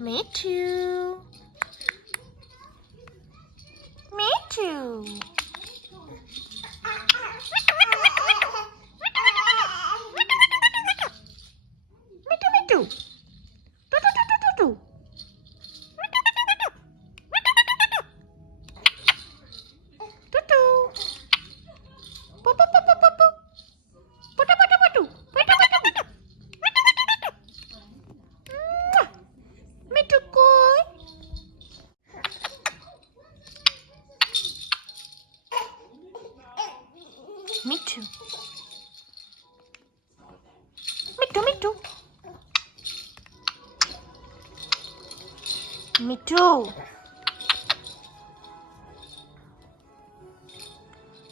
Me too. Me too. Me too. Me too. Me too, me too. Me too.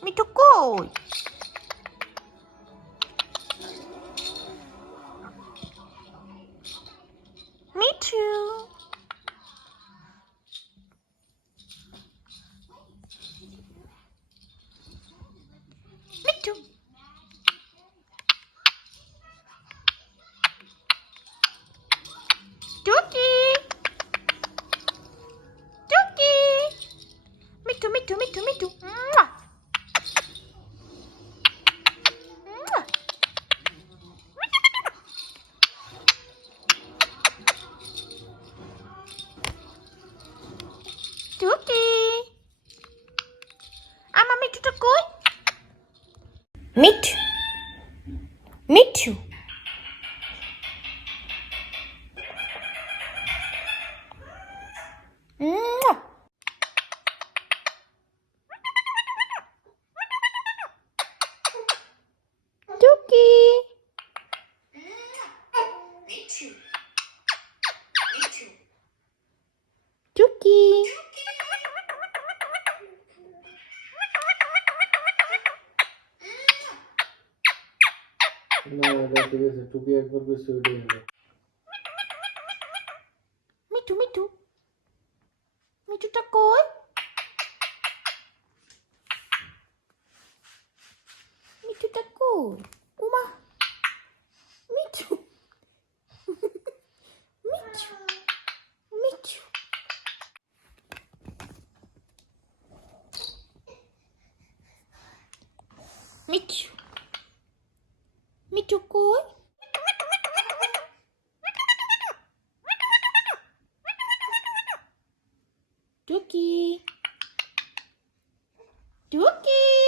Me too কই? Me too. Me too. Tuki. Tuki. Me too, me too, me too, me too. Mwah. Mwah. Tuki. Ama মিঠুটা কই? Mithu. Mithu. Mwah. Tuki. Tuki. না এটা ঠিক আছে টুপি একবার বেশি হয়ে গেল মিঠু মিঠু মিঠুটা কই? মিঠুটা কই? উমা মিঠু মিঠু মিঠু মিঠু মিঠু কই? Tuki. Tuki.